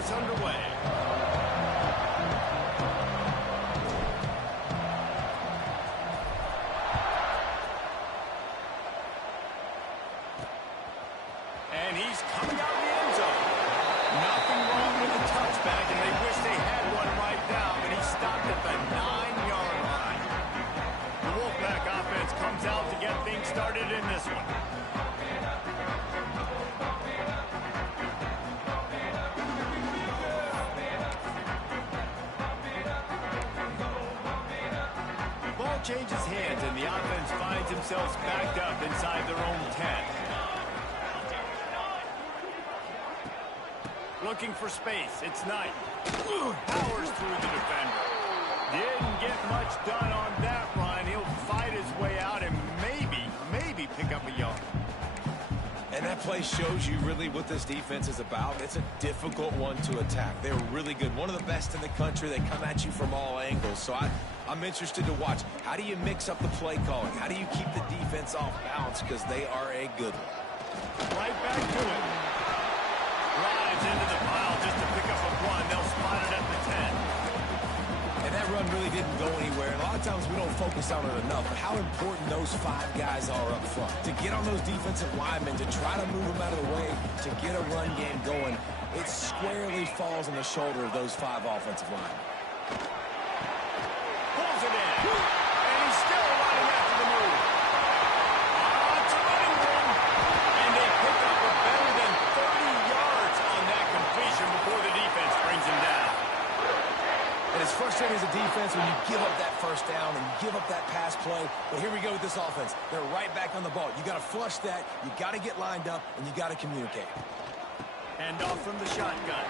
us underway. And he's coming out of the end zone. Nothing wrong with the touchback, and they wish they had one right now, but he stopped at the 9-yard line. The Wolfpack offense comes out to get things started in this one. Ball changes hands, and the offense finds themselves backed up inside their own 10. Looking for space. It's Knight. Powers through the defender. Didn't get much done on that run. He'll fight his way out and maybe pick up a yard. And that play shows you really what this defense is about. It's a difficult one to attack. They're really good. One of the best in the country. They come at you from all angles. So I'm interested to watch. How do you mix up the play calling? How do you keep the defense off balance? Because they are a good one. Right back to it. Drives into the pile just to pick up a one. They'll spot it at the 10. And that run really didn't go anywhere. And a lot of times we don't focus on it enough. But how important those 5 guys are up front. To get on those defensive linemen, to try to move them out of the way, to get a run game going, it squarely falls on the shoulder of those 5 offensive linemen. Pulls it in. And he's still running after the move. It's a running run. And they pick up a better than 30 yards on that completion before the defense brings him down. And it's frustrating as a defense when you give up that first down and you give up that pass play. But here we go with this offense. They're right back on the ball. You got to flush that. You got to get lined up, and you got to communicate. Hand off from the shotgun.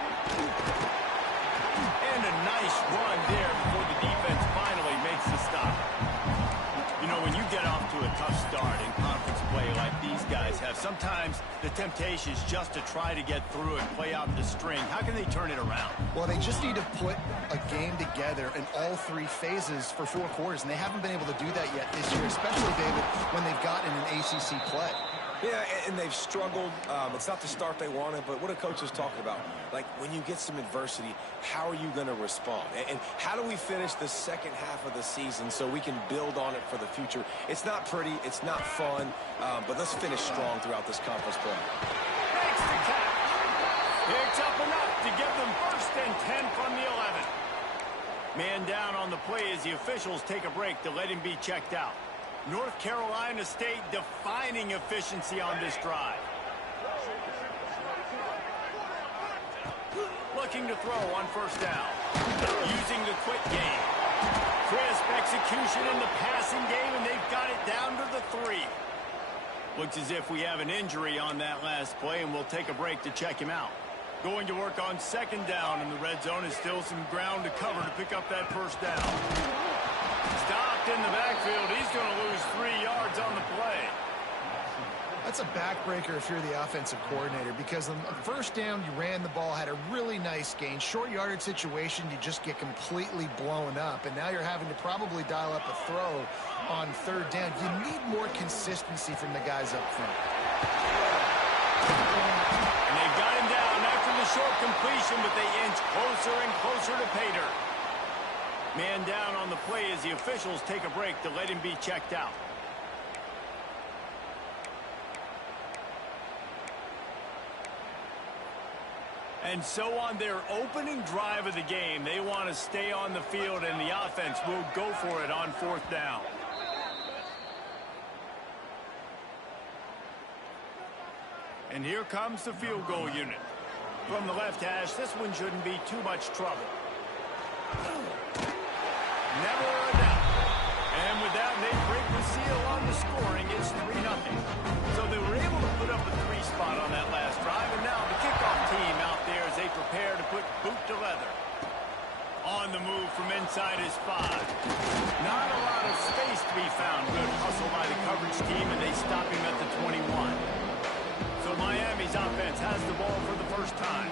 And a nice run there before the defense finally makes the stop. You know, when you get off to a tough start in conference play like these guys have, sometimes the temptation is just to try to get through and play out the string. How can they turn it around? Well, they just need to put a game together in all 3 phases for 4 quarters, and they haven't been able to do that yet this year, especially, David, when they've gotten an ACC play. Yeah, and they've struggled. It's not the start they wanted, but what a coach is talking about. Like, when you get some adversity, how are you going to respond? And how do we finish the second half of the season so we can build on it for the future? It's not pretty. It's not fun. But let's finish strong throughout this conference play. Makes the catch. Picks up enough to give them 1st and 10 from the 11. Man down on the play as the officials take a break to let him be checked out. North Carolina State defining efficiency on this drive. Looking to throw on 1st down. Using the quick game. Crisp execution in the passing game, and they've got it down to the 3. Looks as if we have an injury on that last play, and we'll take a break to check him out. Going to work on 2nd down, and the red zone is still some ground to cover to pick up that 1st down. Stopped in the backfield. He's going to lose 3 yards on the play. That's a backbreaker if you're the offensive coordinator, because on the 1st down, you ran the ball, had a really nice gain. Short yardage situation, you just get completely blown up, and now you're having to probably dial up a throw on 3rd down. You need more consistency from the guys up front. And they got him down after the short completion, but they inch closer and closer to pay dirt. Man down on the play as the officials take a break to let him be checked out. And so on their opening drive of the game, they want to stay on the field, and the offense will go for it on 4th down. And here comes the field goal unit. From the left hash, this one shouldn't be too much trouble. Never a doubt. And with that, they break the seal on the scoring. It's 3-0. So they were able to put up a 3 spot on that last drive, and now the kickoff team out there as they prepare to put boot to leather. On the move from inside his 5. Not a lot of space to be found. Good hustle by the coverage team, and they stop him at the 21. So Miami's offense has the ball for the first time.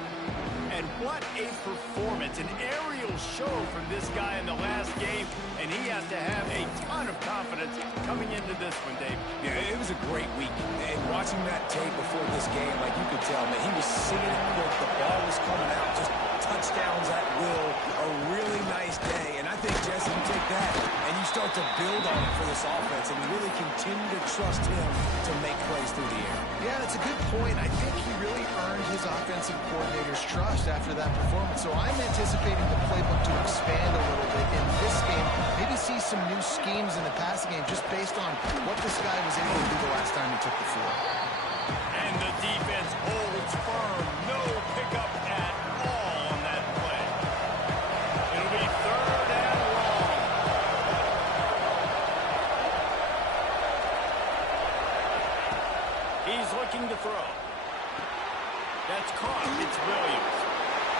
And what a performance, an aerial show from this guy in the last game, and he has to have a ton of confidence coming into this one, Dave. Yeah, it was a great week. And watching that tape before this game, like you could tell, man, he was singing it quick. The ball was coming out, just touchdowns at will. A really nice day. And I think, Jesse, you take that and you start to build on it for this offense and really continue to trust him to make plays through the air. Yeah, that's a good point. I think he really earned his offensive coordinator's trust after that performance. So I'm anticipating the playbook to expand a little bit in this game. Maybe see some new schemes in the passing game just based on what this guy was able to do the last time he took the field. And the defense holds firm. No pickup at all on that play. It'll be 3rd and long. He's looking to throw. That's caught. It's Williams.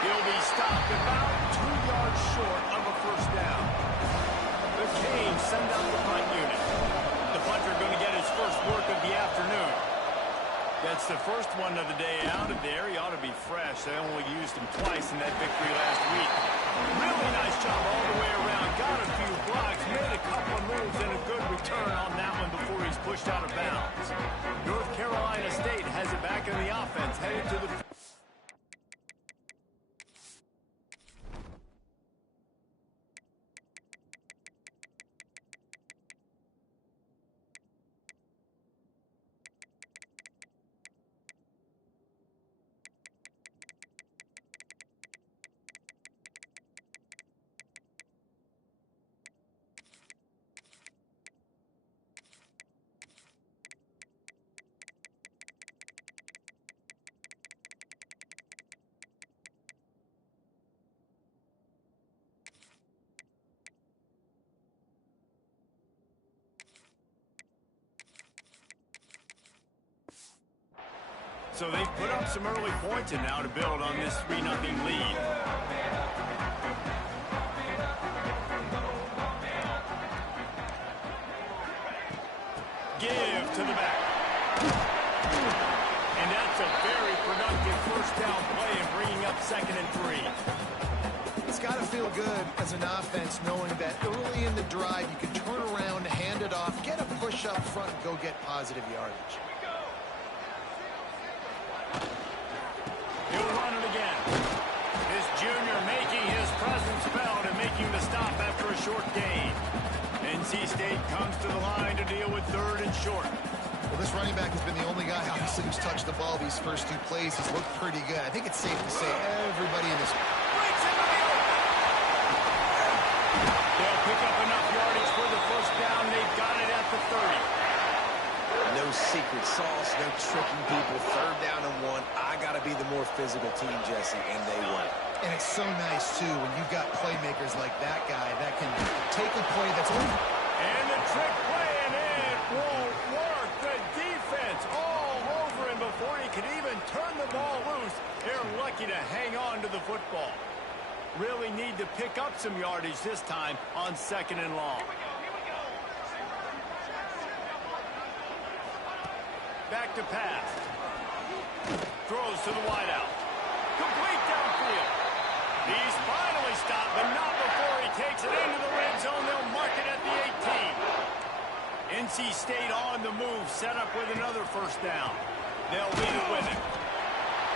He'll be stopped about 2 yards short of a first down. The Canes send out the punt unit. The punter going to get his first work of the afternoon. That's the first one of the day out of there. He ought to be fresh. They only used him twice in that victory last week. Really nice job all the way around. Got a few blocks, made a couple of moves, and a good return on that one before he's pushed out of bounds. North Carolina State has it back in the offense, headed to the... So they've put up some early points and now to build on this 3-0 lead. Give to the back. And that's a very productive first down play and bringing up 2nd and 3. It's got to feel good as an offense knowing that early in the drive you can turn around, hand it off, get a push up front, and go get positive yardage. He'll run it again. This junior making his presence felt and making the stop after a short gain. NC State comes to the line to deal with 3rd and short. Well, this running back has been the only guy, obviously, who's touched the ball these first 2 plays. He's looked pretty good. I think it's safe to say everybody in this... Breaks into the open. They'll pick up enough yardage for the first down. They've got it at the 30. No secret sauce, no tricking people. 3rd down and 1. I got to be the more physical team, Jesse, and they won. And it's so nice, too, when you've got playmakers like that guy that can take a play that's... And the trick play, and it won't work. The defense all over him before he could even turn the ball loose. They're lucky to hang on to the football. Really need to pick up some yardage this time on 2nd and long. Back to pass. Throws to the wideout. Complete downfield. He's finally stopped, but not before he takes it into the red zone. They'll mark it at the 18. NC State on the move, set up with another first down. They'll lead it with him.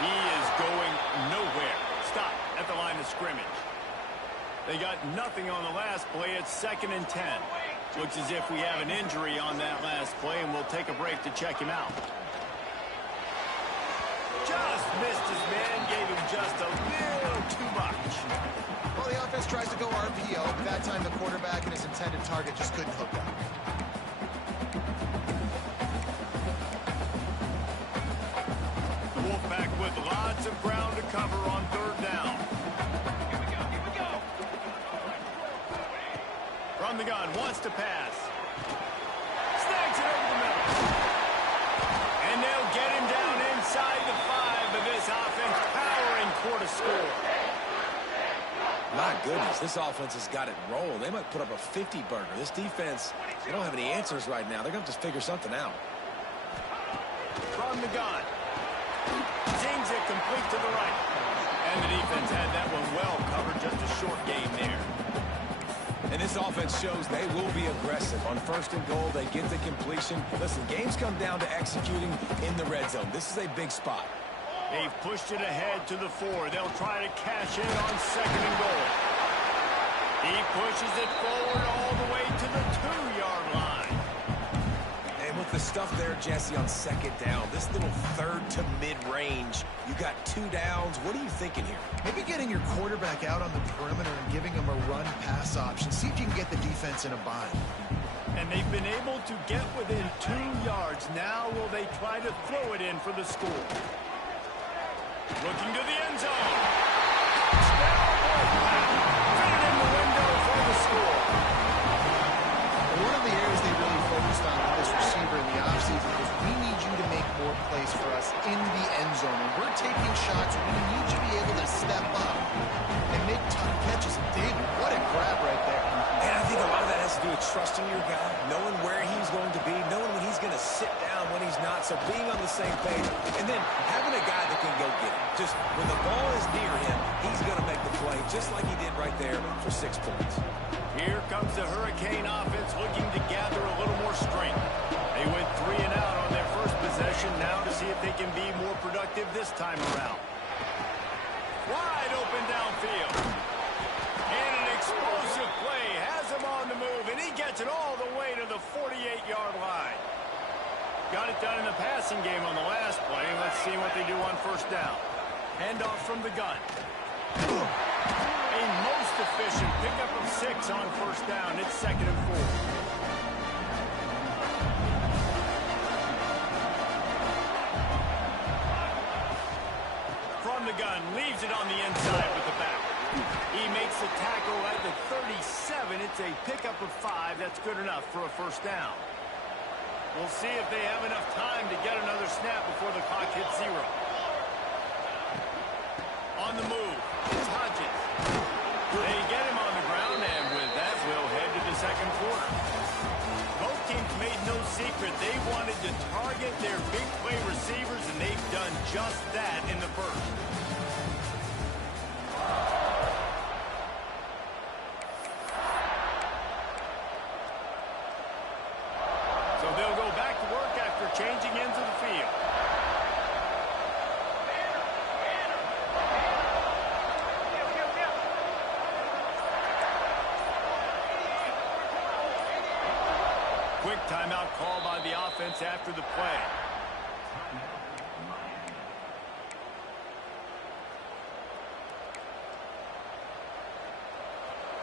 He is going nowhere. Stop at the line of scrimmage. They got nothing on the last play. It's 2nd and 10. Looks as if we have an injury on that last play, and we'll take a break to check him out. Just missed his man, gave him just a little too much. Well, the offense tries to go RPO, but that time the quarterback and his intended target just couldn't hook up. The Wolfpack with lots of ground to cover on 3rd down. Here we go. From the gun, wants to pass. Snags it over the middle. And they'll get him down inside the 5, but this offense powering toward a score. My goodness, this offense has got it rolling. They might put up a 50-burger. This defense, they don't have any answers right now. They're going to just figure something out. From the gun. Zings it complete to the right. And the defense had that one well covered, just a short game there. And this offense shows they will be aggressive. On 1st and goal, they get the completion. Listen, games come down to executing in the red zone. This is a big spot. They've pushed it ahead to the 4. They'll try to cash in on 2nd and goal. He pushes it forward all the way to the 2-yard line. And with the stuff there, Jesse, on 2nd down, this little 3rd to mid-range, you got 2 downs. What are you thinking here? Maybe getting your quarterback out on the perimeter and giving him a run-pass option. See if you can get the defense in a bind. And they've been able to get within 2 yards. Now will they try to throw it in for the score? Looking to the end zone. Fit it in the window for the score. One of the areas they really focused on with this receiver in the offseason was we need you to make more plays for us in the end zone. When we're taking shots, we need you to be able to step up and make tough catches. And David, what a grab right there. And I think a lot of that has to do with trusting your guy, knowing where he's going to be, knowing when he's going to sit down, when he's not, so being on the same page, and then having a guy that can go get it. Just when the ball is near him, he's going to make the play, just like he did right there for 6 points. Here comes the Hurricane offense looking to gather a little more strength. They went 3 and out on their first possession, now to see if they can be more productive this time around. Wide open downfield. And an explosive play has him on the move, and he gets it all the way to the 48-yard line. Got it done in the passing game on the last play. Let's see what they do on 1st down. Handoff from the gun. A most efficient pickup of 6 on 1st down. It's 2nd and 4. From the gun, leaves it on the inside with the back. He makes the tackle at the 37. It's a pickup of 5. That's good enough for a 1st down. We'll see if they have enough time to get another snap before the clock hits 0. On the move, it's Hodges. They get him on the ground, and with that, we'll head to the 2nd quarter. Both teams made no secret they wanted to target their big play receivers, and they've done just that in the 1st. So they'll go back to work after changing into the field. Quick timeout call by the offense after the play.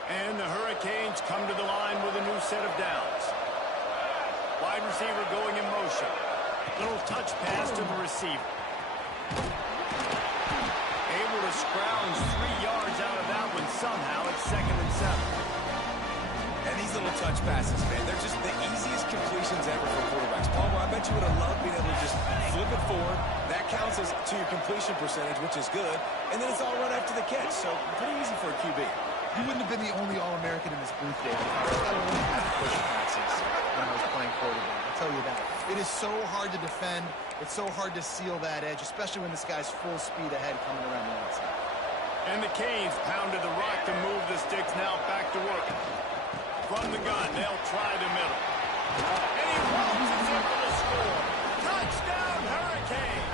And the Hurricanes come to the line with a new set of downs. Wide receiver going in motion. Little touch pass to the receiver. Able to scrounge 3 yards out of that one somehow. It's 2nd and 7. And these little touch passes, man, they're just the easiest completions ever for quarterbacks. Palmer, I bet you would have loved being able to just flip it forward. That counts as to your completion percentage, which is good. And then it's all run after the catch, so pretty easy for a QB. You wouldn't have been the only All-American in this booth, David. I wouldn't have push passes when I was playing quarterback. I'll tell you that. It is so hard to defend. It's so hard to seal that edge, especially when this guy's full speed ahead coming around the outside. And the Canes pounded the rock to move the sticks. Now back to work. From the gun, they'll try the middle. And he rolls it in for the score. Touchdown, Hurricane!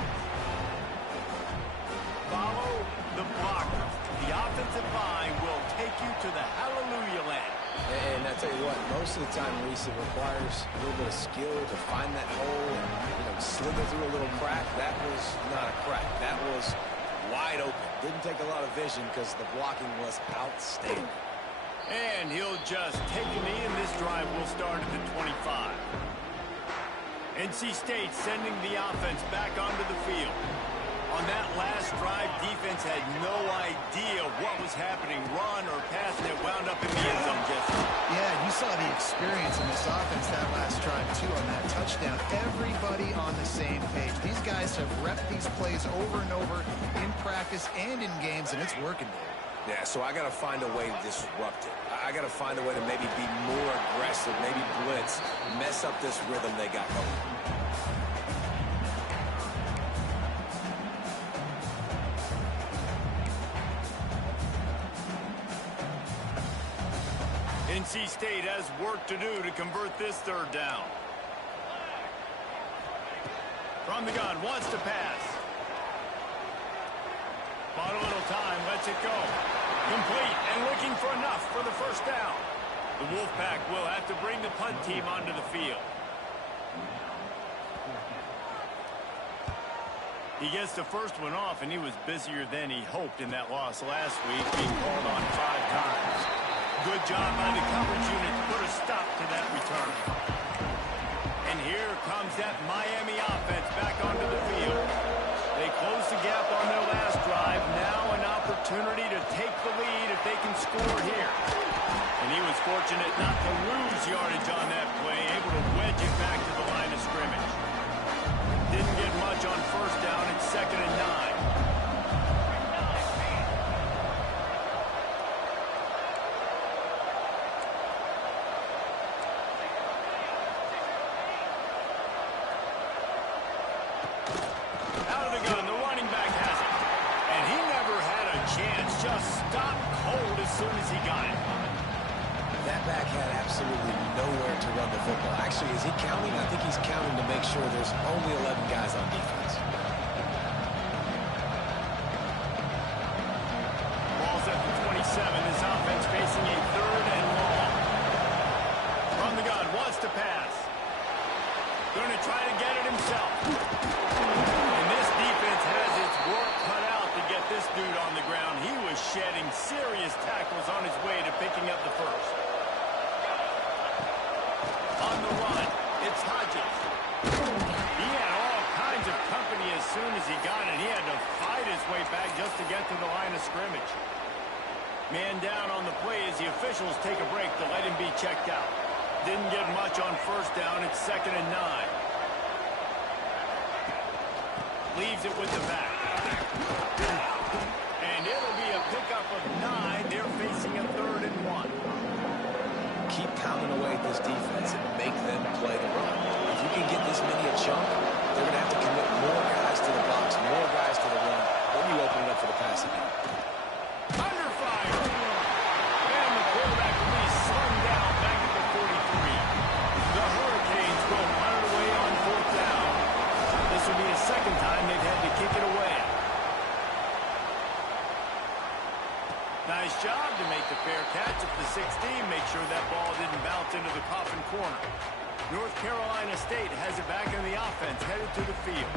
Follow the blocker. The offensive line will take you to the hallelujah land. And I tell you what, most of the time, Reese, it requires a little bit of skill to find that hole and, slither through a little crack. That was not a crack. That was wide open. Didn't take a lot of vision because the blocking was outstanding. And he'll just take a knee, and this drive will start at the 25. NC State sending the offense back onto the field. On that last drive, defense had no idea what was happening, run or pass, and it wound up in the end zone, Jesse. Yeah, you saw the experience in this offense that last drive, too, on that touchdown. Everybody on the same page. These guys have repped these plays over and over in practice and in games, and it's working, Dave. Yeah, so I got to find a way to disrupt it. I got to find a way to maybe be more aggressive, maybe blitz, mess up this rhythm they got going. NC State has work to do to convert this third down. From the gun, wants to pass. Bought a little time, lets it go. Complete and looking for enough for the first down. The Wolfpack will have to bring the punt team onto the field. He gets the first one off, and he was busier than he hoped in that loss last week, being called on 5 times. Good job by the coverage unit to put a stop to that return. And here comes that Miami offense back onto the field. They close the gap on their last drive. Now an opportunity to take the lead if they can score here. And he was fortunate not to lose yardage on that play, able to wedge it back to the line of scrimmage. Didn't get much on first down. It's 2nd and 9. Actually, is he counting? I think he's counting to make sure there's only 11 guys on defense. Ball's at the 27. This offense facing a 3rd and long. From the gun, wants to pass. Going to try to get it himself. And this defense has its work cut out to get this dude on the ground. He was shedding serious tackles on his way to picking up the first. On the run, it's Hodges. He had all kinds of company as soon as he got it. He had to fight his way back just to get to the line of scrimmage. Man down on the play as the officials take a break to let him be checked out. Didn't get much on first down. It's 2nd and 9. Leaves it with the back. And it'll be a pickup of 9. They're facing a 3rd and 1. Keep pounding away at this defense and make them play the run. If you can get this many a chunk, they're going to have to commit more guys to the box, more guys to the run. Then you open it up for the passing game. Under fire. And the quarterback will be slung down back at the 43. The Hurricanes will run it away on 4th down. This will be the 2nd time they've had to kick it away. Nice job to make the fair catch at the 16. Make sure that ball didn't bounce into the coffin corner. North Carolina State has it back in the offense, headed to the field.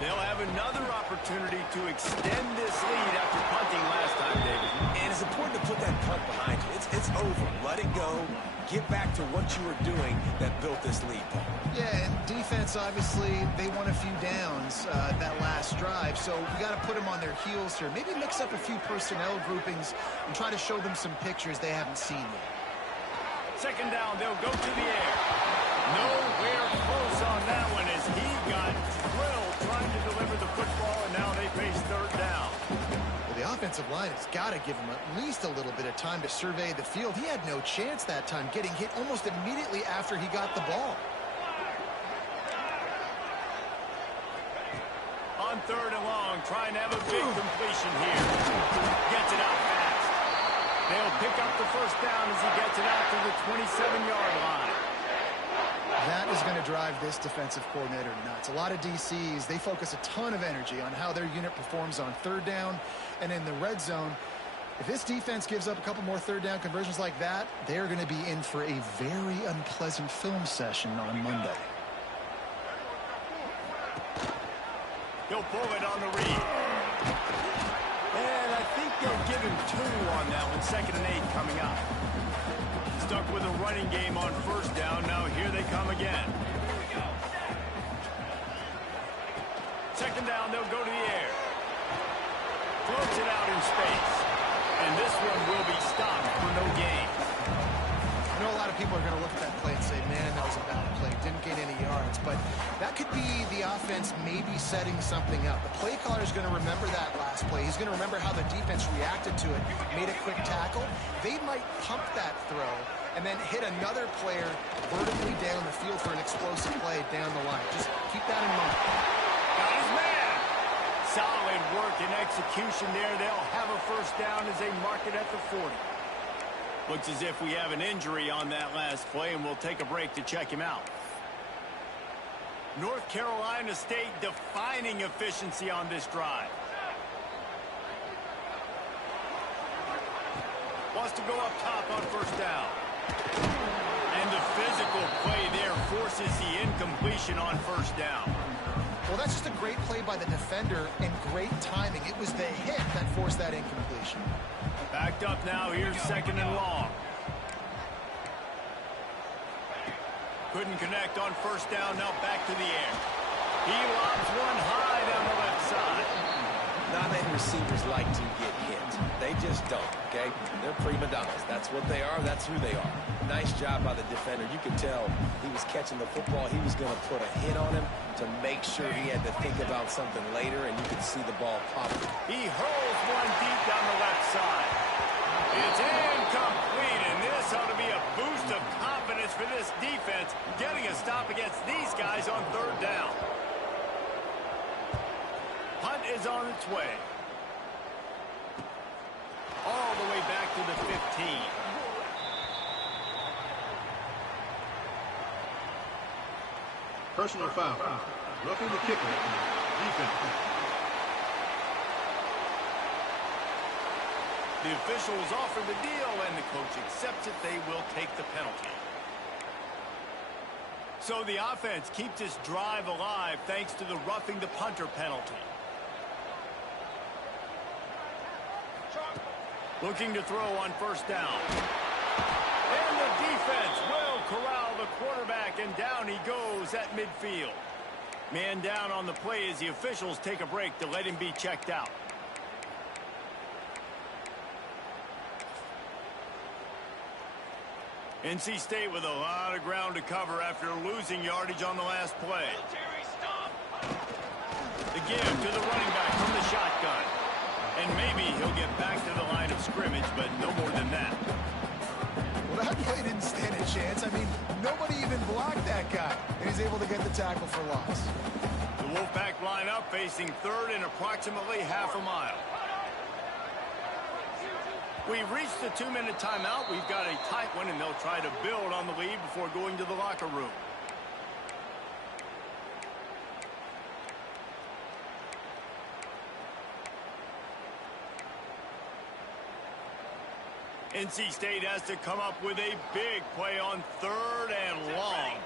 They'll have another opportunity to extend this lead after punting last time, David. And it's important to put that punt behind you. It's over. Let it go. Get back to what you were doing that built this lead, Paul. Yeah, and defense, obviously, they won a few downs that last drive, so we got to put them on their heels here. Maybe mix up a few personnel groupings and try to show them some pictures they haven't seen yet. 2nd down, they'll go to the air. Nowhere close on that one as he got drilled trying to deliver the football, and now they face 3rd down. Well, the offensive line has got to give him at least a little bit of time to survey the field. He had no chance that time, getting hit almost immediately after he got the ball. On 3rd and long, trying to have a big completion here. Gets it out fast. They'll pick up the first down as he gets it out to the 27-yard line. That is going to drive this defensive coordinator nuts. A lot of DCs, they focus a ton of energy on how their unit performs on 3rd down and in the red zone. If this defense gives up a couple more 3rd down conversions like that, they're going to be in for a very unpleasant film session on Monday. He'll pull it on the read. And I think they'll give him 2 on that one. 2nd and 8 coming up. Stuck with a running game on first down. Now here they come again. 2nd down, they'll go to the air. Floats it out in space. And this one will be stopped for no gain. I know a lot of people are going to look at that play and say, man, that was a bad play. Didn't gain any yards. But that could be the offense maybe setting something up. The play caller is going to remember that last play. He's going to remember how the defense reacted to it, made a quick tackle. They might pump that throw and then hit another player vertically down the field for an explosive play down the line. Just keep that in mind. Got his man. Solid work and execution there. They'll have a first down as they mark it at the 40. Looks as if we have an injury on that last play, and we'll take a break to check him out. North Carolina State defining efficiency on this drive. Wants to go up top on first down. And the physical play there forces the incompletion on first down. Well, that's just a great play by the defender and great timing. It was the hit that forced that incompletion. Backed up now. Here's second and long. Couldn't connect on first down. Now back to the air. He lobs one high down the left side. Not many receivers like to get hit. They just don't, okay? They're prima donnas. That's what they are. That's who they are. Nice job by the defender. You could tell he was catching the football. He was going to put a hit on him to make sure he had to think about something later, and you could see the ball popping. He hurls one deep down the left side. It's incomplete, and this ought to be a boost of confidence for this defense, getting a stop against these guys on third down. Punt is on its way. All the way back to the 15. Personal foul. Roughing the kicker. Defense. The officials offer the deal, and the coach accepts it. They will take the penalty. So the offense keeps this drive alive thanks to the roughing the punter penalty. Looking to throw on first down. And the defense will corral the quarterback, and down he goes at midfield. Man down on the play as the officials take a break to let him be checked out. NC State with a lot of ground to cover after losing yardage on the last play. The give to the running back from the shotgun. And maybe he'll get back to the line of scrimmage, but no more than that. Well, that play didn't stand a chance. I mean, nobody even blocked that guy, and he's able to get the tackle for loss. The Wolfpack line up facing third and approximately half a mile. We've reached the 2-minute timeout. We've got a tight one, and they'll try to build on the lead before going to the locker room. NC State has to come up with a big play on third and long.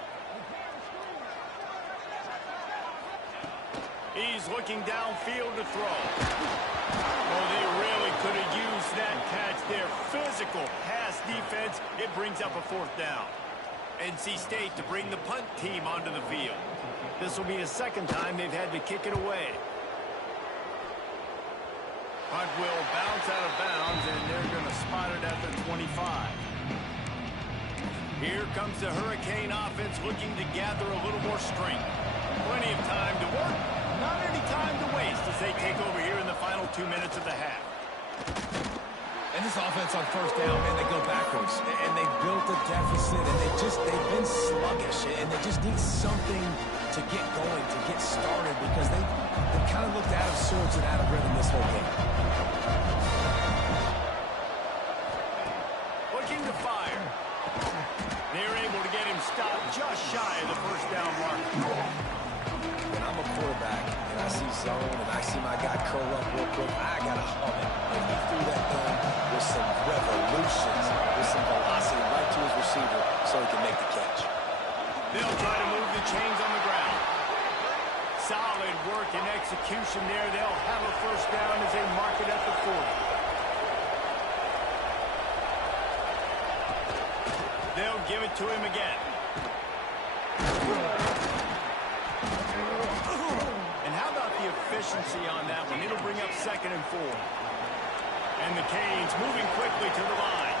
He's looking downfield to throw. Oh, they really could have used that catch there. Physical pass defense. It brings up a fourth down. NC State to bring the punt team onto the field. This will be the second time they've had to kick it away. Punt will bounce out of bounds, and they're going to spot it at the 25. Here comes the Hurricane offense looking to gather a little more strength. Plenty of time to work. Not any time to waste as they take over here in the final 2 minutes of the half. And this offense on first down, man, they go backwards. And they built a deficit, and they've been sluggish. And they just need something to get going, to get started, because they kind of looked out of sorts and out of rhythm this whole game. Looking to fire. They're able to get him stopped just shy of the first down mark. When I'm a quarterback and I see zone and I see my guy curl up real quick, I got to hum it. And he threw that thing with some revolutions, with some velocity right to his receiver so he can make the catch. They'll try to move the chains on the ground. Solid work and execution there. They'll have a first down as they mark it at the 40. They'll give it to him again. And how about the efficiency on that one? It'll bring up 2nd and 4. And the Canes moving quickly to the line.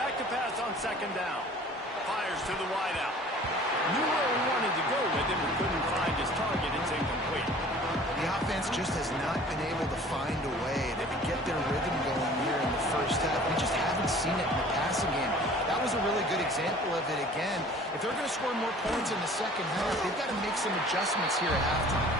Back to pass on 2nd down. Fires to the wideout. Knew where he wanted to go with it, but couldn't find his target. It's incomplete. The offense just has not been able to find a way to get their rhythm going here in the first half. We just haven't seen it in the passing game. That was a really good example of it again. If they're going to score more points in the second half, they've got to make some adjustments here at halftime.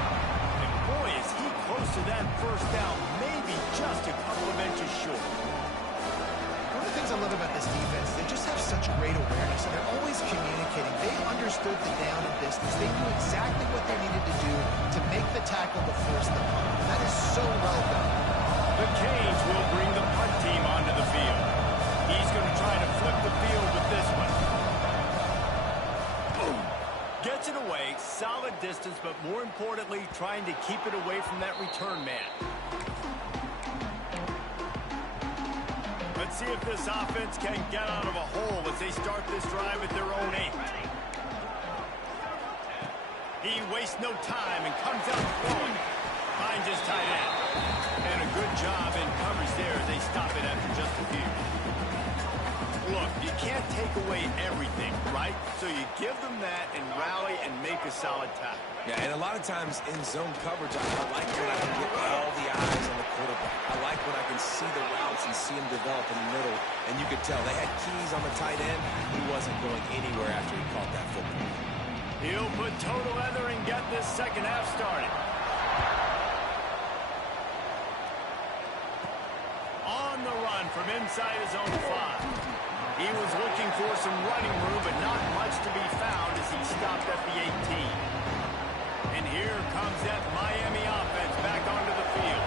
And boy, is he close to that first down. might be just a couple of inches short. One of the things I love about this defense, they just have such great awareness, and they're always communicating. They understood the down and distance. They knew exactly what they needed to do to make the tackle to force the punt. That is so well done. The Canes will bring the punt team onto the field. He's going to try to flip the field with this one. Boom. Gets it away, solid distance, but more importantly, trying to keep it away from that return man. Let's see if this offense can get out of a hole as they start this drive at their own 8. He wastes no time and comes out throwing. Finds his tight end. And a good job in coverage there as they stop it after just a few. Look, you can't take away everything, right? So you give them that and rally and make a solid tackle. Yeah, and a lot of times in zone coverage, I like when I can get all the eyes on the quarterback. I like when I can see the routes and see him develop in the middle. And you could tell they had keys on the tight end. He wasn't going anywhere after he caught that football. He'll put toe to leather and get this second half started. On the run from inside his own 5. He was looking for some running room, but not much to be found as he stopped at the 18. And here comes that Miami offense back onto the field.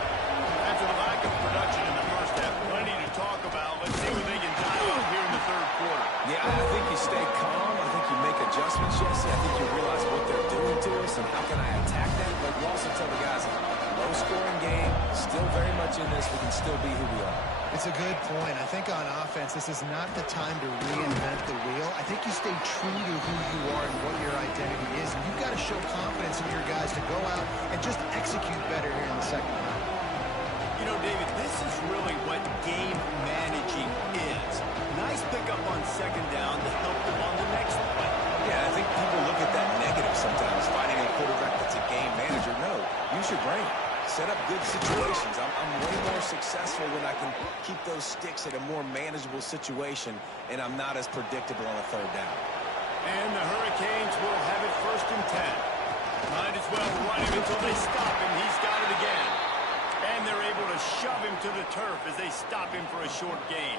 After the lack of production in the first half, plenty to talk about. Let's see what they can dial up here in the third quarter. Yeah, I think you stay calm. I think you make adjustments, Jesse. I think you realize what they're doing to us and how can I attack that. But you also tell the guys, low-scoring game, still very much in this. We can still be who we are. It's a good point. I think on offense, this is not the time to reinvent the wheel. I think you stay true to who you are and what your identity is. And you've got to show confidence in your guys to go out and just execute better here in the second half. You know, David, this is really what game managing is. Nice pickup on second down to help them on the next play. Yeah, I think people look at that negative sometimes, finding a quarterback that's a game manager. No, use your brain. Set up good situations. I'm way more successful when I can keep those sticks at a more manageable situation, and I'm not as predictable on a third down. And the Hurricanes will have it 1st and 10. Might as well run him until they stop him. He's got it again. And they're able to shove him to the turf as they stop him for a short gain.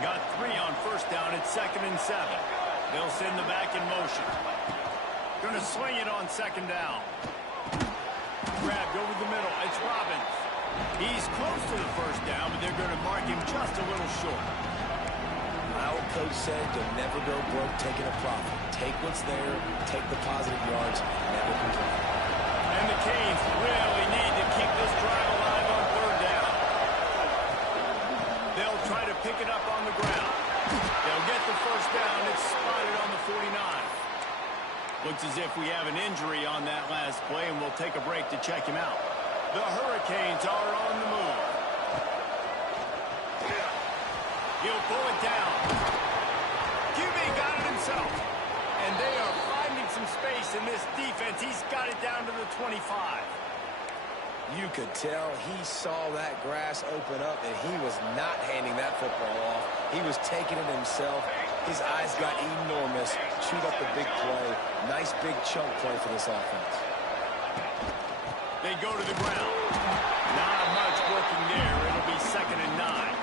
Got 3 on 1st down at 2nd and 7. They'll send the back in motion. Going to swing it on 2nd down. Grabbed over the middle. It's Robbins. He's close to the 1st down, but they're going to mark him just a little short. My old coach said you'll never go broke taking a profit. Take what's there, take the positive yards, and never complain. And the Canes really need to keep this drive alive on 3rd down. They'll try to pick it up on the ground. They'll get the 1st down. It's spotted on the 49. Looks as if we have an injury on that last play, and we'll take a break to check him out. The Hurricanes are on the move. He'll pull it down. QB got it himself. And they are finding some space in this defense. He's got it down to the 25. You could tell he saw that grass open up, and he was not handing that football off. He was taking it himself. His eyes got enormous, chewed up the big play. Nice big chunk play for this offense. They go to the ground. Not much working there. It'll be 2nd and 9.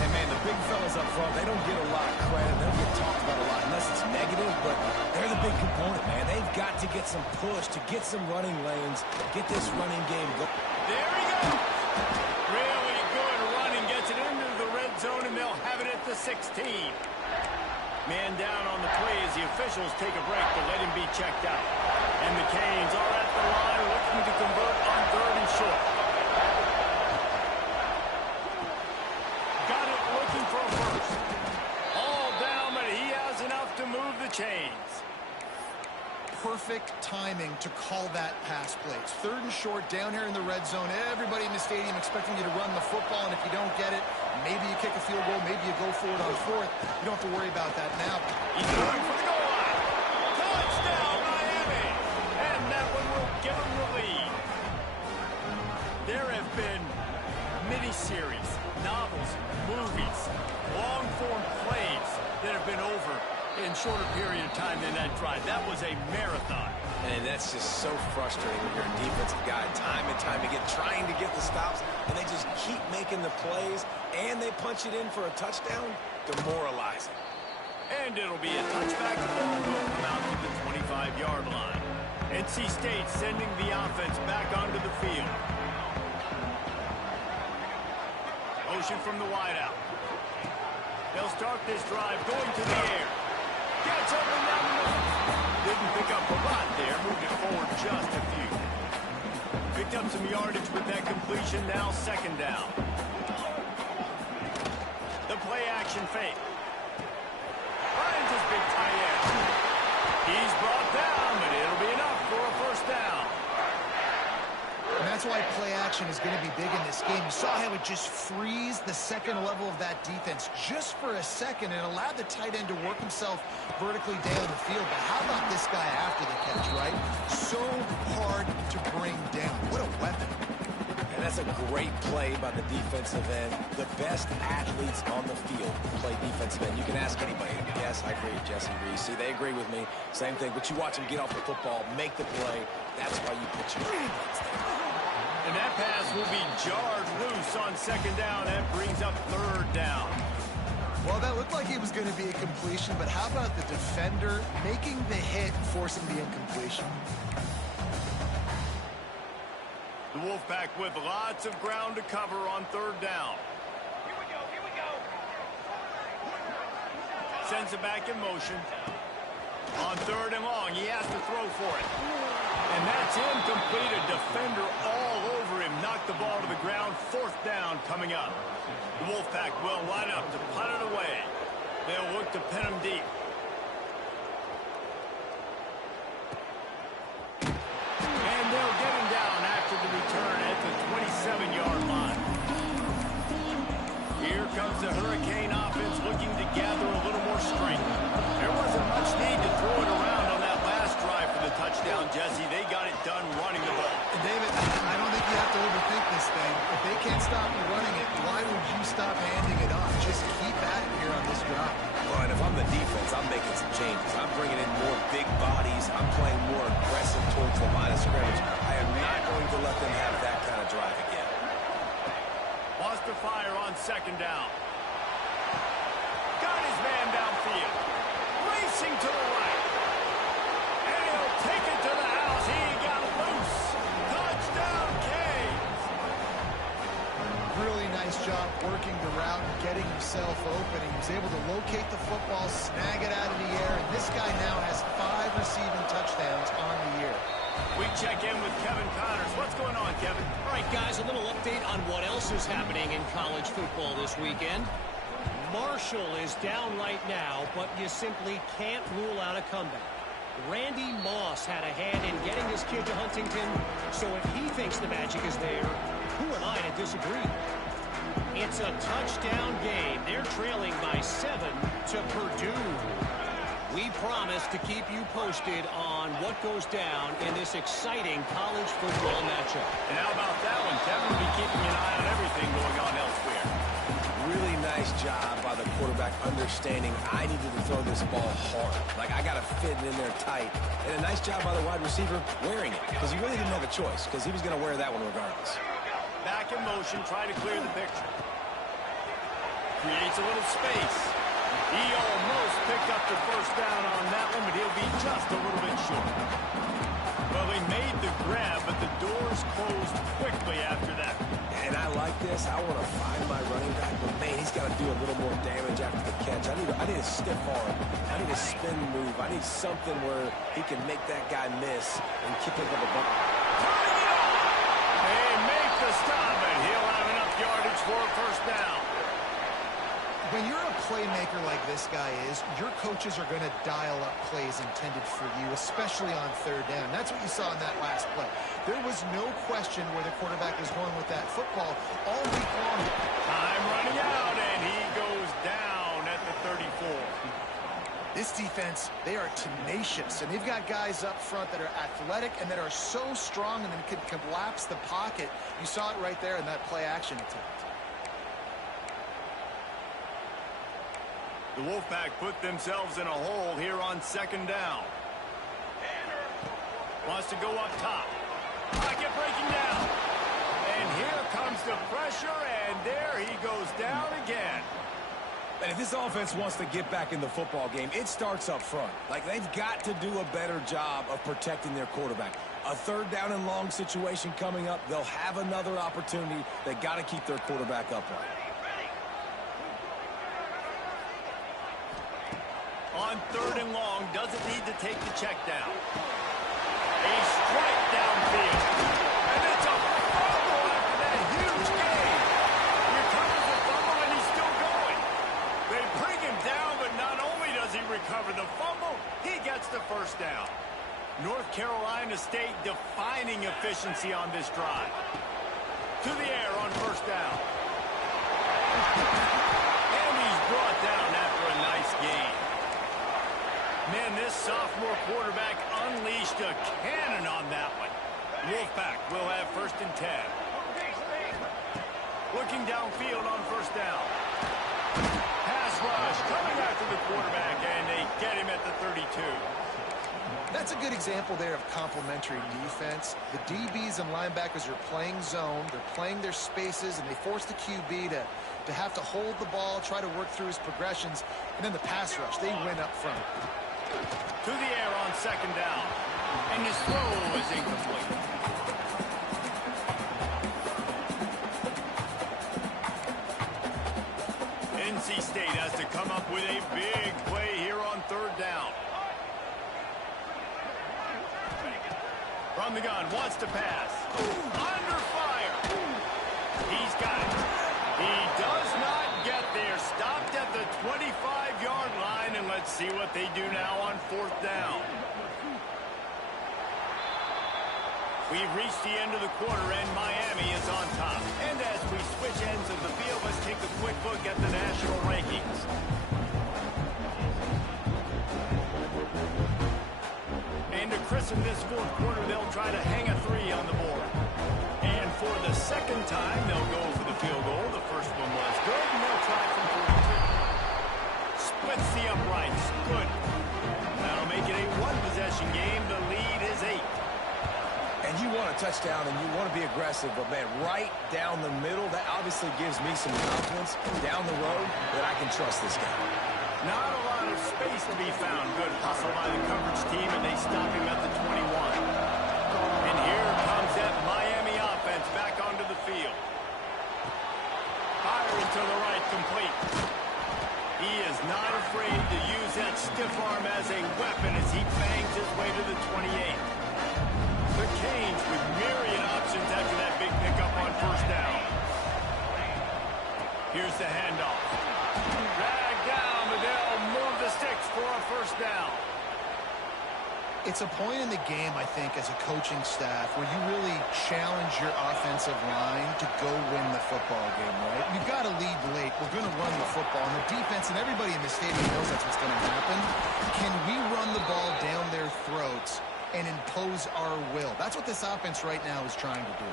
And, man, the big fellas up front, they don't get a lot of credit. They don't get talked about a lot unless it's negative, but they're the big component, man. They've got to get some push, to get some running lanes, get this running game going. There he goes. Really good running. Gets it into the red zone, and they'll have it at the 16. Man down on the play as the officials take a break to let him be checked out. And the Canes are at the line looking to convert on 3rd and short. Got it looking for a 1st. All down, but he has enough to move the chains. Perfect timing to call that pass play. It's 3rd and short down here in the red zone. Everybody in the stadium expecting you to run the football, and if you don't get it, maybe you kick a field goal, maybe you go for it on 4th. You don't have to worry about that now. He's going for the goal line. Touchdown, Miami! And that one will give him the lead. There have been miniseries, novels, movies, long-form plays that have been over in shorter period of time than that drive. That was a marathon. And that's just so frustrating when you're a defensive guy time and time again trying to get the stops, and they just keep making the plays, and they punch it in for a touchdown. Demoralizing. And it'll be a touchback. The ball will come out to the 25-yard line. NC State sending the offense back onto the field. Motion from the wideout. They'll start this drive going to the air. Gets up and down the middle. Didn't pick up a lot there. Moved it forward just a few. Picked up some yardage with that completion. Now second down. The play action fake. Finds his big tight end. He's brought down, but it'll be enough for a first down. And that's why play action is going to be big in this game. You saw how it just frees the second level of that defense just for a second and allowed the tight end to work himself vertically down the field. But how about this guy after the catch, right? So hard to bring down. What a weapon. And that's a great play by the defensive end. The best athletes on the field play defensive end. You can ask anybody. Yes, I agree with Jesse Reese. See, they agree with me. Same thing. But you watch them get off the football, make the play. That's why you put your hands there. And that pass will be jarred loose on second down. That brings up third down. Well, that looked like it was going to be a completion, but how about the defender making the hit, forcing the incompletion? The Wolfpack with lots of ground to cover on third down. Here we go. Sends it back in motion. On third and long, he has to throw for it. And that's incomplete. A defender all over him. Knocked the ball to the ground. Fourth down coming up. The Wolfpack will line up to punt it away. They'll look to pin him deep. And they'll get him down after the return at the 27-yard line. Here comes the Hurricane offense looking to gather a little more strength. There wasn't much need to throw it around on that last drive for the touchdown, Jesse. They got it done running the ball. And David, I don't think you have to overthink this thing. If they can't stop you running it, why would you stop handing it off? Just keep at it here on this drive. Well, and if I'm the defense, I'm making some changes. I'm bringing in more big bodies. I'm playing more aggressive towards the line of scrimmage. I am not going to let them have that kind of drive again. Lost to fire on second down. Got his man downfield. Racing to the right. And he'll take it to the house. He got loose. Touchdown, Canes. Really nice job working the route and getting himself open. He was able to locate the football, snag it out of the air, and this guy now has 5 receiving touchdowns on the year. We check in with Kevin Connors. What's going on, Kevin? All right, guys, a little update on what else is happening in college football this weekend. Marshall is down right now, but you simply can't rule out a comeback. Randy Moss had a hand in getting this kid to Huntington, so if he thinks the magic is there, who am I to disagree? It's a touchdown game. They're trailing by 7 to Purdue. We promise to keep you posted on what goes down in this exciting college football matchup. And how about that one? Kevin will be keeping an eye on everything going on elsewhere. Really nice job by the quarterback understanding I needed to throw this ball hard. Like, I got to fit it in there tight. And a nice job by the wide receiver wearing it, because he really didn't have a choice, because he was going to wear that one regardless. Back in motion, trying to clear the picture. Creates a little space. He almost picked up the first down on that one, but he'll be just a little bit short. Well, they made the grab, but the doors closed quickly after that. And I like this. I want to find my running back, but man, he's got to do a little more damage after the catch. I need a stiff arm. I need a spin move. I need something where he can make that guy miss and kick it up a bucket. They make the stop, and he'll have enough yardage for a first down. When you're a playmaker like this guy is, your coaches are going to dial up plays intended for you, especially on third down. That's what you saw in that last play. There was no question where the quarterback was going with that football all week long. Time running out, and he goes down at the 34. This defense, they are tenacious, and they've got guys up front that are athletic and that are so strong and then can collapse the pocket. You saw it right there in that play action attempt. The Wolfpack put themselves in a hole here on second down. Wants to go up top. Pocket breaking down. And here comes the pressure, and there he goes down again. And if this offense wants to get back in the football game, it starts up front. Like, they've got to do a better job of protecting their quarterback. A third down and long situation coming up, they'll have another opportunity. They got to keep their quarterback upright. On third and long, doesn't need to take the check down. A strike downfield. And it's a fumble after that huge gain. Here comes the fumble, and he's still going. They bring him down, but not only does he recover the fumble, he gets the first down. North Carolina State defining efficiency on this drive. To the air on first down. And he's brought down after a nice gain. Man, this sophomore quarterback unleashed a cannon on that one. Wolfpack will have first and 10. Looking downfield on first down. Pass rush coming after the quarterback, and they get him at the 32. That's a good example there of complementary defense. The DBs and linebackers are playing zone. They're playing their spaces, and they force the QB to have to hold the ball, try to work through his progressions, and then the pass rush, they win up front. To the air on second down. And his throw is incomplete. NC State has to come up with a big play here on third down. From the gun, wants to pass. Under fire. He's got it. He does not get there. Stopped at the 25-yard line, and let's see what they do now on fourth down. We've reached the end of the quarter, and Miami is on top. And as we switch ends of the field, let's take a quick look at the national rankings. And to christen this fourth quarter, they'll try to hang a 3 on the board. And for the second time, they'll go for the field goal. The first one was good, and they'll try from 42. Splits the uprights. Good. That'll make it a one-possession game. The lead is 8. And you want a touchdown, and you want to be aggressive, but, man, right down the middle, that obviously gives me some confidence down the road that I can trust this guy. Not a lot of space to be found. Good hustle by the coverage team, and they stop him at the 21. And here comes that Miami offense back onto the field. Firing to the right, complete. He is not afraid to use that stiff arm as a weapon as he bangs his way to the 28. The Canes with myriad options after that big pickup on first down. Here's the handoff. Drag down, but they'll move the sticks for a first down. It's a point in the game, I think, as a coaching staff where you really challenge your offensive line to go win the football game, right? You've got to lead late. We're going to run the football. And the defense and everybody in the stadium knows that's what's going to happen. Can we run the ball down their throats and impose our will? That's what this offense right now is trying to do.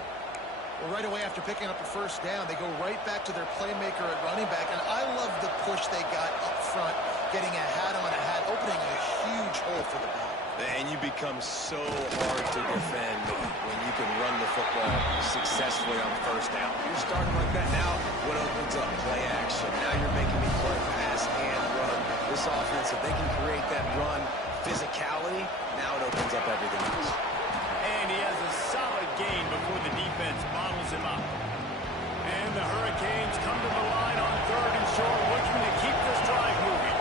Well, right away after picking up a first down, they go right back to their playmaker at running back. And I love the push they got up front, getting a hat on a hat, opening a huge hole for the ball. And you become so hard to defend when you can run the football successfully on first down. You're starting like that now. What opens up? Play action. Now you're making me play pass and run. This offense, if they can create that run physicality, now it opens up everything else. And he has a solid gain before the defense bottles him up. And the Hurricanes come to the line on third and short, looking to keep this drive moving.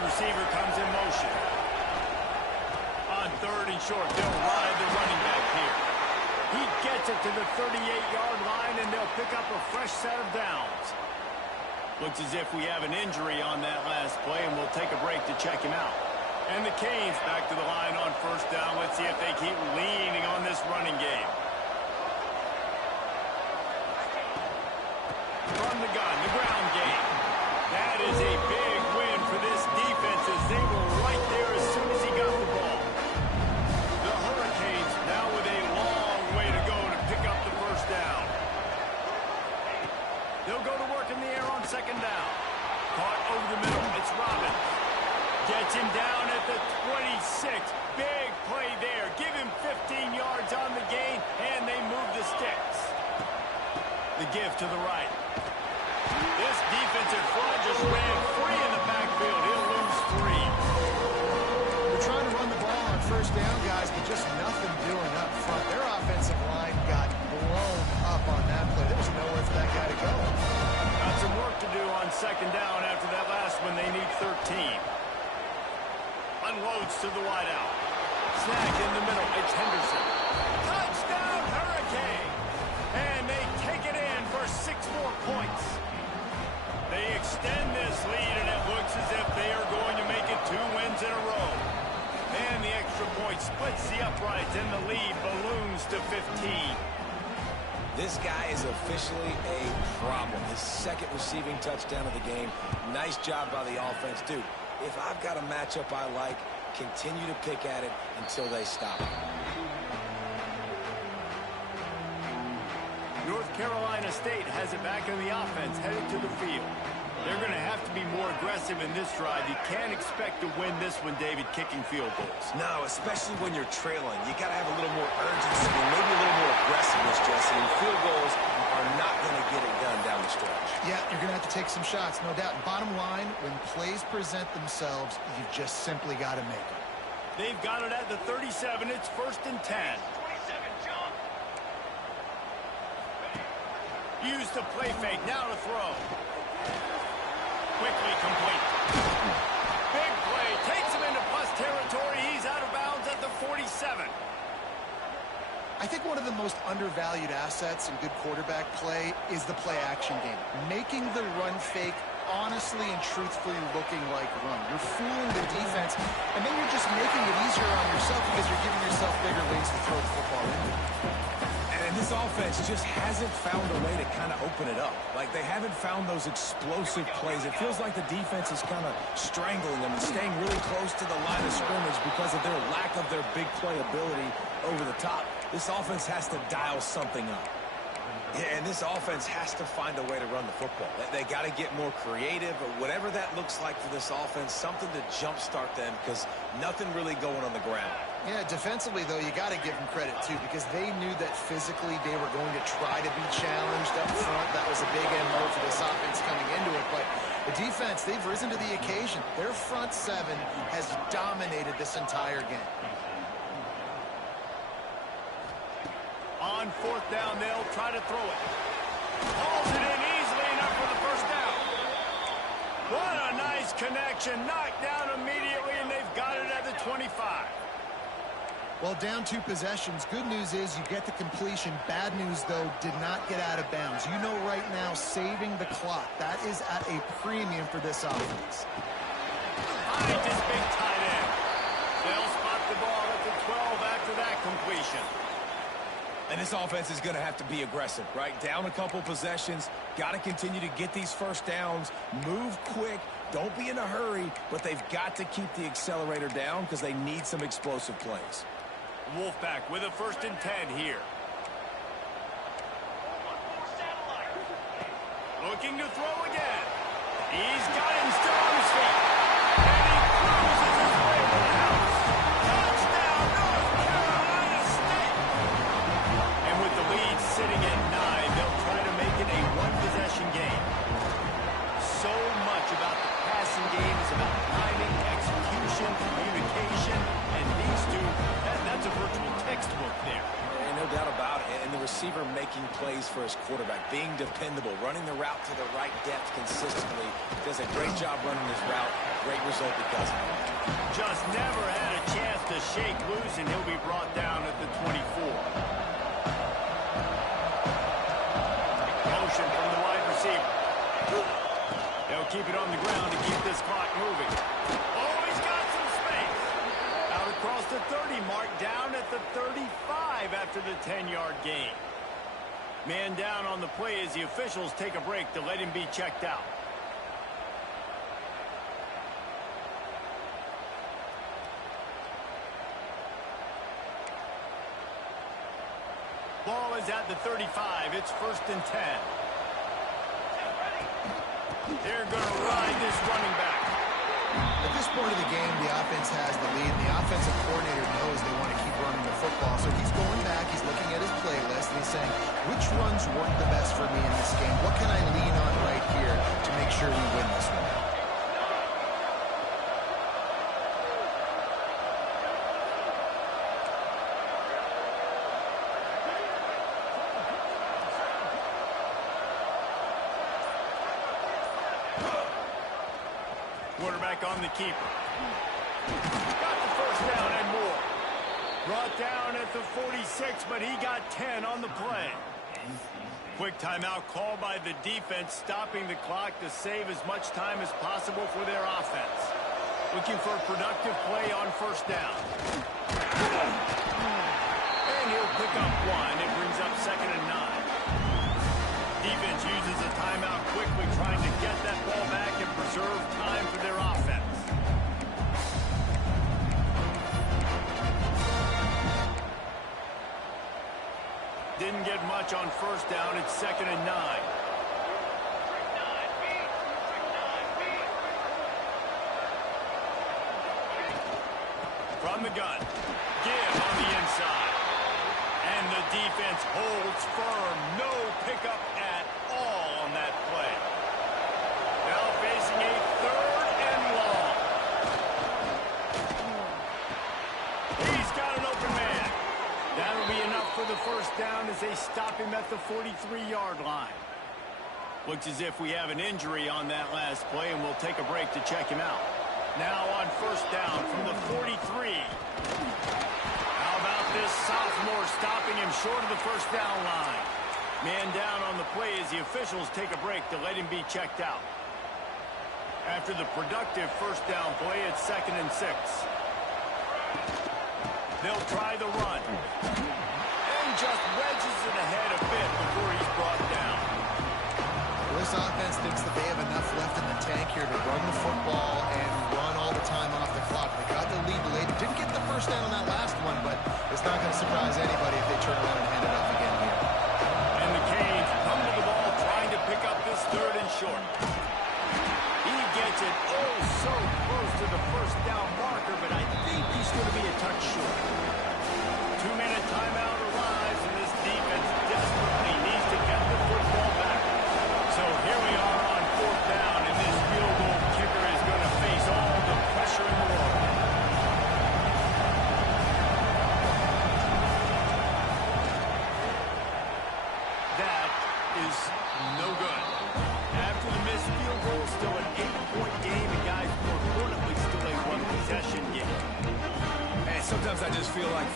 Receiver comes in motion. On third and short, they'll ride the running back here. He gets it to the 38-yard line, and they'll pick up a fresh set of downs. Looks as if we have an injury on that last play, and we'll take a break to check him out. And the Canes back to the line on first down. Let's see if they keep leaning on this running game. From the gun, the ground game. That is a big win for this defense as they were right there as The give to the right. This defensive front just ran free in the backfield. He'll lose 3. We're trying to run the ball on first down, guys, but just nothing doing up front. Their offensive line got blown up on that play. There was nowhere for that guy to go. Got some work to do on second down after that last one. They need 13. Unloads to the wideout. Snag in the middle. It's Henderson. Touchdown, Hurricane! And they take it in for 6 more points. They extend this lead, and it looks as if they are going to make it 2 wins in a row. And the extra point splits the uprights, and the lead balloons to 15. This guy is officially a problem. His 2nd receiving touchdown of the game. Nice job by the offense. Dude, if I've got a matchup I like, continue to pick at it until they stop it. North Carolina State has it back in the offense, headed to the field. They're going to have to be more aggressive in this drive. You can't expect to win this one, David, kicking field goals. No, especially when you're trailing. You got to have a little more urgency and maybe a little more aggressiveness, Jesse. And field goals are not going to get it done down the stretch. Yeah, you're going to have to take some shots, no doubt. Bottom line, when plays present themselves, you've just simply got to make them. They've got it at the 37. It's 1st and 10. Use the play fake. Now to throw. Quickly complete. Big play. Takes him into plus territory. He's out of bounds at the 47. I think one of the most undervalued assets in good quarterback play is the play-action game. Making the run fake honestly and truthfully looking like run. You're fooling the defense, and then you're just making it easier on yourself because you're giving yourself bigger lanes to throw the football into. And this offense just hasn't found a way to kind of open it up. Like, they haven't found those explosive plays. It feels like the defense is kind of strangling them and staying really close to the line of scrimmage because of their lack of their big play ability over the top. This offense has to dial something up. Yeah, and this offense has to find a way to run the football. They got to get more creative, or whatever that looks like for this offense, something to jumpstart them because nothing really going on the ground. Yeah, defensively, though, you got to give them credit, too, because they knew that physically they were going to try to be challenged up front. That was a big MO for this offense coming into it. But the defense, they've risen to the occasion. Their front 7 has dominated this entire game. On 4th down, they'll try to throw it. Hauls it in easily enough for the 1st down. What a nice connection. Knocked down immediately, and they've got it at the 25. Well, down 2 possessions. Good news is you get the completion. Bad news, though, did not get out of bounds. You know right now, saving the clock, that is at a premium for this offense. Finds his big tight end. They'll spot the ball at the 12 after that completion. And this offense is going to have to be aggressive, right? Down a couple possessions, got to continue to get these first downs, move quick, don't be in a hurry, but they've got to keep the accelerator down because they need some explosive plays. Wolfpack with a 1st and 10 here. Looking to throw again. He's got him still on his feet. And he cruises his way to the house. Touchdown, North Carolina State. And with the lead sitting at 9, they'll try to make it a 1-possession game. So much about the passing game is about timing, execution, communication, and these two, that's a virtual textbook there. And no doubt about it. And the receiver making plays for his quarterback, being dependable, running the route to the right depth consistently. Does a great job running his route. Great result because of it. Just never had a chance to shake loose, and he'll be brought down at the 24. Motion from the wide receiver. They'll keep it on the ground to keep this clock moving. Oh, he's got some space. Out across the 30 mark, down at the 35 after the 10-yard gain. Man down on the play as the officials take a break to let him be checked out. Ball is at the 35. It's 1st and 10. They're going to ride this running back. At this point of the game, the offense has the lead, and the offensive coordinator knows they want to keep running the football. So he's going back, he's looking at his playlist, and he's saying, which runs work the best for me in this game? What can I lean on right here to make sure we win this one? Quarterback on the keeper. Got the first down and more. Brought down at the 46, but he got 10 on the play. Quick timeout call by the defense, stopping the clock to save as much time as possible for their offense. Looking for a productive play on first down. And he'll pick up one. It brings up 2nd and 9. Defense uses a timeout quickly, trying to get that ball back and preserve time for their offense. Didn't get much on first down. It's 2nd and 9. From the gun. Give on the inside. And the defense holds firm. No pickup at all on that play. Now facing a 3rd and long. He's got an open man. That'll be enough for the first down as they stop him at the 43-yard line. Looks as if we have an injury on that last play, and we'll take a break to check him out. Now on first down from the 43. How about this sophomore stopping him short of the first down line? Man down on the play as the officials take a break to let him be checked out. After the productive first down play, it's 2nd and 6. They'll try the run. And just wedges it ahead a bit before he's brought down. Well, this offense thinks that they have enough left in the tank here to run the football and run all the time off the clock. They got the lead late. Didn't get the first down on that last one, but it's not going to surprise anybody if they turn around and hand it off again here. And the Canes come to the ball trying to pick up this 3rd and short. He gets it so close to the first down marker, but I think he's going to be a touch short. 2-minute timeout arrives, and this defense desperately needs to get the football back. So here we are on 4th down, and this field goal kicker is going to face all the pressure in the world. That is no good. After the missed field goal, still an 8-point game, and guys, more importantly, still a 1-possession game. And sometimes I just feel like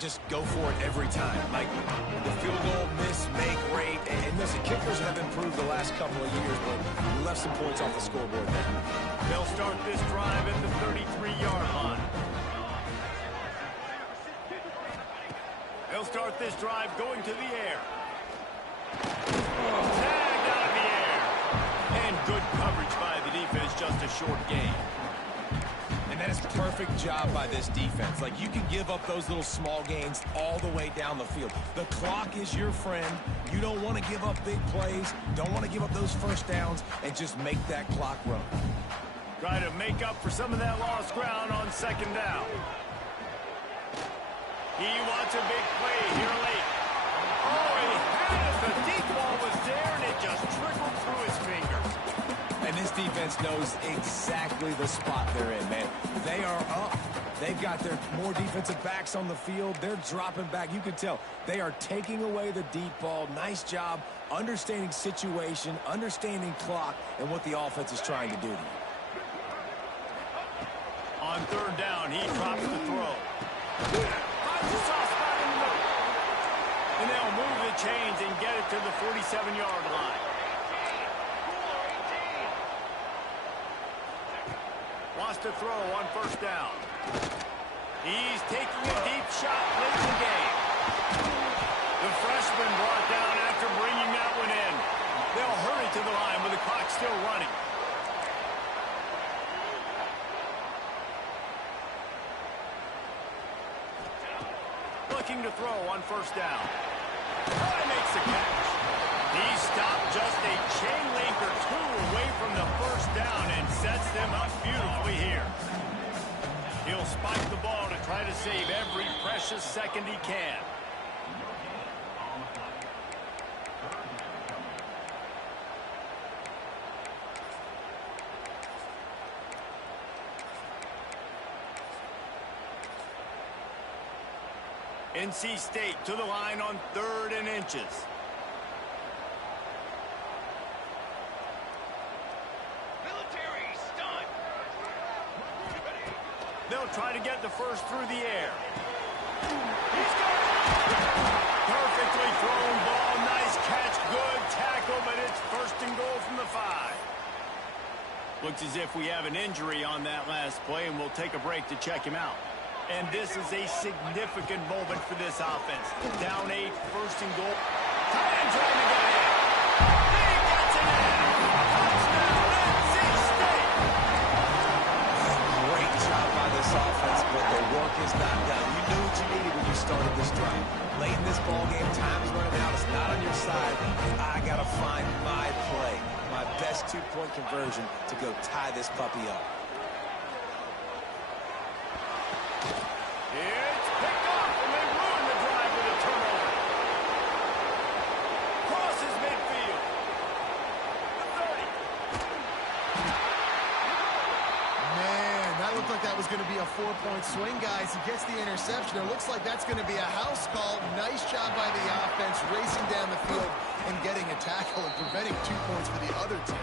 just go for it every time. Like the field goal miss, make rate, and listen, kickers have improved the last couple of years, but we left some points off the scoreboard there. They'll start this drive at the 33-yard line. They'll start this drive going to the air. Tagged out of the air. And good coverage by the defense, just a short gain. And that is a perfect job by this defense. Like, you can give up those little small gains all the way down the field. The clock is your friend. You don't want to give up big plays. Don't want to give up those first downs, and just make that clock run. Try to make up for some of that lost ground on 2nd down. He wants a big play here late. Oh, he had it. The deep ball was there, and it just trickled through his fingers. And this defense knows exactly the spot they're in, man. They are up. They've got their more defensive backs on the field. They're dropping back. You can tell they are taking away the deep ball. Nice job understanding situation, understanding clock, and what the offense is trying to do to you. On 3rd down, he drops the throw. Finds a soft spot in the middle. And they'll move the chains and get it to the 47-yard line. Wants to throw on 1st down. He's taking a deep shot late in the game. The freshman brought down after bringing that one in. They'll hurry to the line with the clock still running. Looking to throw on first down. He makes the catch. He stopped just a chain link or two away from the first down and sets them up beautifully here. He'll spike the ball to try to save every precious second he can. NC State to the line on 3rd and inches. Military stunt. They'll try to get the first through the air. He's got it. Perfectly thrown ball. Nice catch. Good tackle, but it's 1st and goal from the 5. Looks as if we have an injury on that last play, and we'll take a break to check him out. And this is a significant moment for this offense. Down 8, 1st and goal. Trying to get in. He gets it in. Touchdown, NC State. Great job by this offense, but the work is not done. You knew what you needed when you started this drive. Late in this ball game, time is running out. It's not on your side. I got to find my play, my best 2-point conversion to go tie this puppy up. It's picked off, and they ruin the drive with a turnover. Crosses midfield. The 30. Man, that looked like that was going to be a 4-point swing, guys. He gets the interception. It looks like that's going to be a house call. Nice job by the offense, racing down the field and getting a tackle and preventing 2 points for the other team.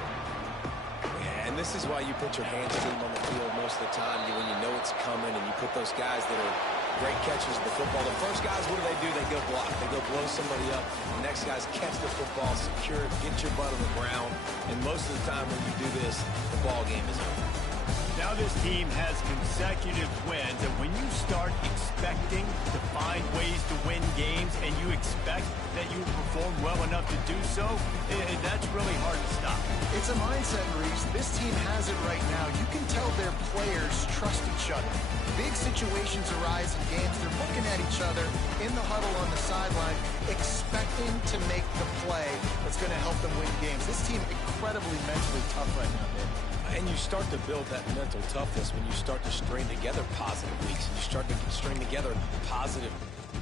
And this is why you put your hands team on the field most of the time when you know it's coming, and you put those guys that are great catchers of the football. The first guys, what do? They go block. They go blow somebody up. The next guys catch the football, secure it, get your butt on the ground. And most of the time when you do this, the ball game is over. Now this team has consecutive wins, and when you start expecting to find ways to win games and you expect that you perform well enough to do so, that's really hard to stop. It's a mindset, Reese. This team has it right now. You can tell their players trust each other. Big situations arise in games. They're looking at each other in the huddle on the sideline, expecting to make the play that's going to help them win games. This team incredibly mentally tough right now, man. And you start to build that mental toughness when you start to string together positive weeks, and you string together positive